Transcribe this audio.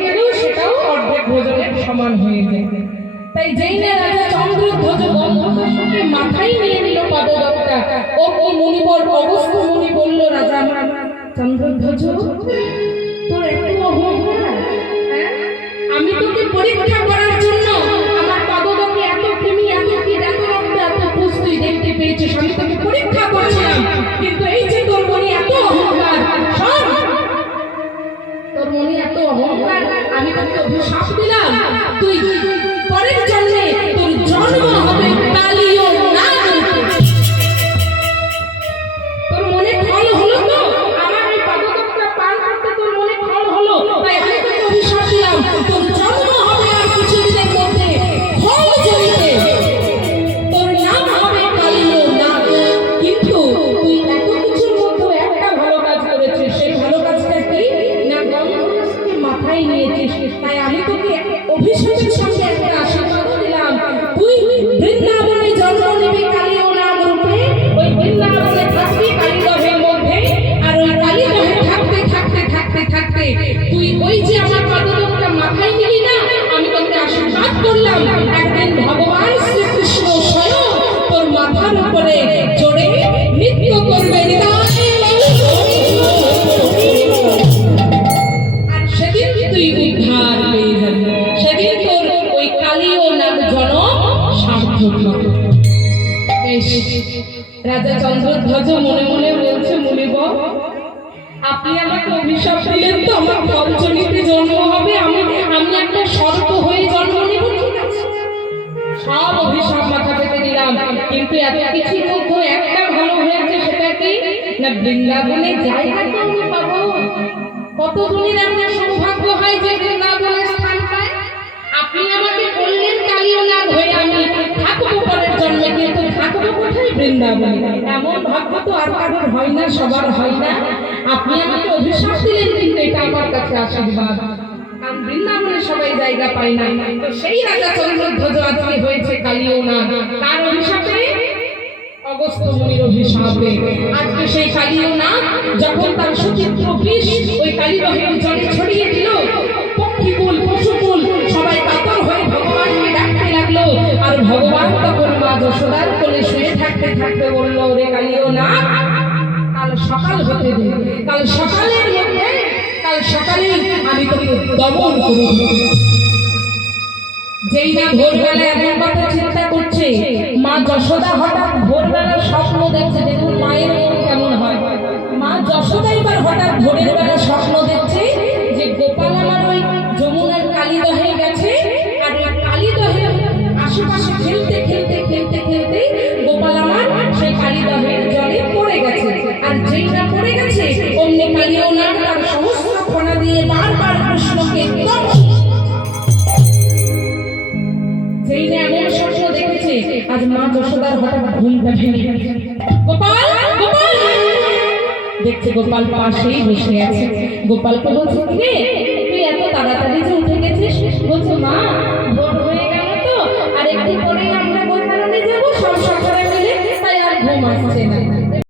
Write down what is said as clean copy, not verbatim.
গেলেও সেটাও অর্ধেক ভোজনের সমান হয়ে যায়। তাই যেই না রাজা চন্দ্রধ্বজ গন্ধর্বকে মাথায় নিয়ে নিল পাদদত্তা, অগ্নি মুনিবর অগস্ত্য মুনি বলল, রাজা চন্দ্রধ্বজ, তোর এত অহংকার? আমি তোকে পরীক্ষা করার জন্য আমার পাদদত্তে এত প্রেমী, এত কি, এত রক্ত, এত পুষ্টি দেখতে পেয়েছিস, আমি তোকে পরীক্ষা করছিলাম। কিন্তু এই যে তোর মনে এত অহংকার, তোর মনে এত অহংকার, আমি তোকে অভিশাপ দিলাম, তুই পরের জন্মে তোর জন্ম হবে কালীয় নাগ। তোর মনে ফল হলো তো? আমার এই পাদদত্তা পান করতে তোর মনে ফল হলো, তাই আমি তোকে অভিশাপ দিলাম, তোর জন্ম হবে আর কিছুদিনের মধ্যে ফল জড়িতে, তোর নাম হবে কালীয় নাগ। কিন্তু তুই এত কিছুর মধ্যে একটা ভালো কাজ করেছিস, সেই ভালো কাজটা কি না, গন্ধর্বকে মাথায় নিয়েছিস। তাই আমি তোকে অভিশাপের সঙ্গে একটা আশীর্বাদ দিলাম, তুই বৃন্দাবনে জন্ম নেবে কালীয় নাগ রূপে, ওই বৃন্দাবনে থাকবি কালীদহের মধ্যে, আর ওই কালীদহে থাকতে থাকতে থাকতে থাকতে তুই ওই যে আমার পাদদত্তা মাথায় নিলি না, আমি তোকে আশীর্বাদ করলাম, একদিন ভগবান শ্রীকৃষ্ণ স্বয়ং তোর মাথার উপরে চড়ে নৃত্য করবে, আর সেদিন তুই উদ্ধার পেয়ে যাবি, সেদিন তোর ওই কালীয় নাগ জনম সার্থক হবে। রাজা চন্দ্রধ্বজ মনে মনে বলছে, মুনিবর, আপনি আমাকে অভিশাপ দিলেন তো আমার ফলচরিতে জন্ম হবে, আমি একটা সর্প হয়ে জন্ম নেব, ঠিক আছে, সব অভিশাপ মাথা পেতে দিলাম। কিন্তু এত কিছুর মধ্যে একটা ভালো হয়েছে, সেটা কি না, বৃন্দাবনে জায়গাটা আমি পাবো। কত জনের এমন সৌভাগ্য হয় যে বৃন্দাবনে স্থান পায়। আপনি আমাকে বললেন কালীয় নাগ হয়ে আমি থাকবো পরের জন্মে, কিন্তু থাকবো কোথায়? বৃন্দাবনে। এমন ভাগ্য তো আর কারোর হয় না, সবার হয় না। আপনি আমাকে অভিশাপ দিলেন, কিন্তু এটা আমার কাছে আশীর্বাদ, কারণ বৃন্দাবনে সবাই জায়গা পায় না। তো সেই রাজা চন্দ্রধ্বজ আজকে হয়েছে কালীয় নাগ, তার অভিশাপে, অগস্ত্য মুনির অভিশাপে আজকে সেই কালীয় নাগ যখন তার সুচিত্র বিষ ওই কালীদহের জলে ছড়িয়ে দিল, পক্ষীকুল পশুকুল সবাই কাতর হয়ে ভগবানকে ডাকতে লাগলো। আর ভগবান তখন মা যশোদার কোলে শুয়ে থাকতে থাকতে বলল, ওরে কালীয় নাগ, কাল সকাল হতে দে, কাল সকালের মধ্যে, কাল সকালে আমি তোকে দমন করব। যেই না ভোরবেলা এমন কথা চিন্তা করছে, মা যশোদা হঠাৎ ভোরবেলা স্বপ্ন দেখছে। দেখুন মায়ের মন কেমন হয়। মা যশোদা এবার হঠাৎ ভোরের বেলা স্বপ্ন দেখছে যে গোপাল আমার ওই যমুনার কালীদহে গেছে, আর ওই কালীদহের আশেপাশে খেলতে খেলতে খেলতে খেলতে গোপাল আমার সেই কালীদহের জলে পড়ে গেছে। আর যেই না পড়ে গেছে, অমনি কালীয় নাগ তার সমস্ত ফনা দিয়ে বারবার কৃষ্ণকে যেই না এমন স্বপ্ন দেখেছে। আজ মা যশোদার হঠাৎ ঘুমটা ভেঙে গেছে। গোপাল, গোপাল দেখছে গোপাল পাশেই বসে আছে। গোপালকে বলছে, কে তুই এত তাড়াতাড়ি যে উঠে গেছিস? বলছে, মা ভোর হয়ে গেল তো, আর একটু পরে আমরা গোচারণে যাবো সব সকলে মিলে, তাই আর ঘুম আসছে না।